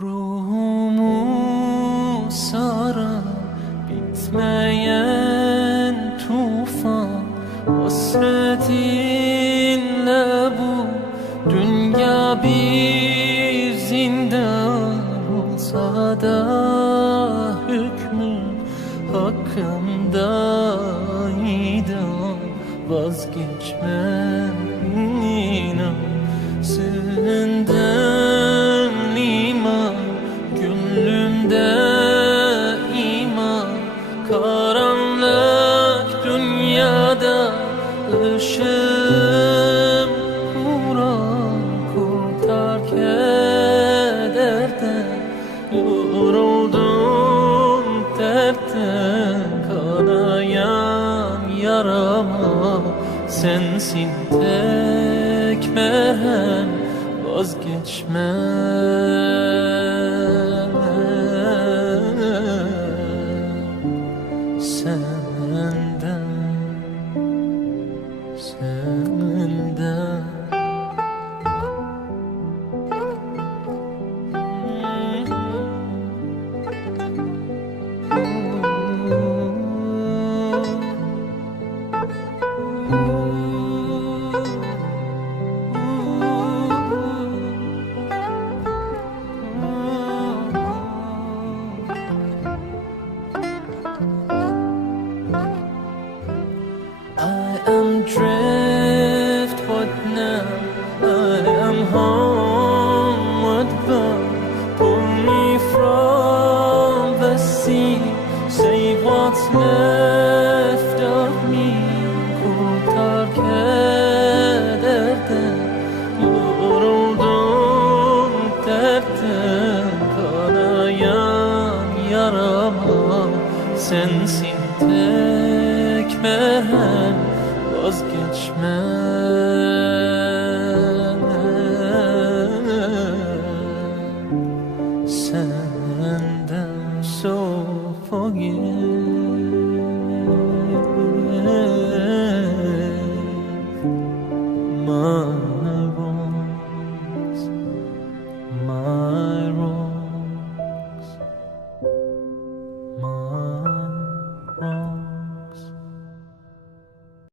Ruhumu saran bitmeyen tufan, hasretinle bu dünya bir zindan olsa da hükmü hakkımda idam. Vazgeçmem inan senden, iman gönlümde iman. Karanlık dünyada ışığım Kur'an, kurtar kederden. Yoruldum dertten, kanayan yarama sensin tek merhem. Vazgeçmem senden, senden. I am drift, what now? I am homeward bound. Pull me from the sea, save what's left of me. Kurtar kederden, yoruldum dertten. Kanayan yarama sensin tek merhem. Vazgeçmem senden. So forgive my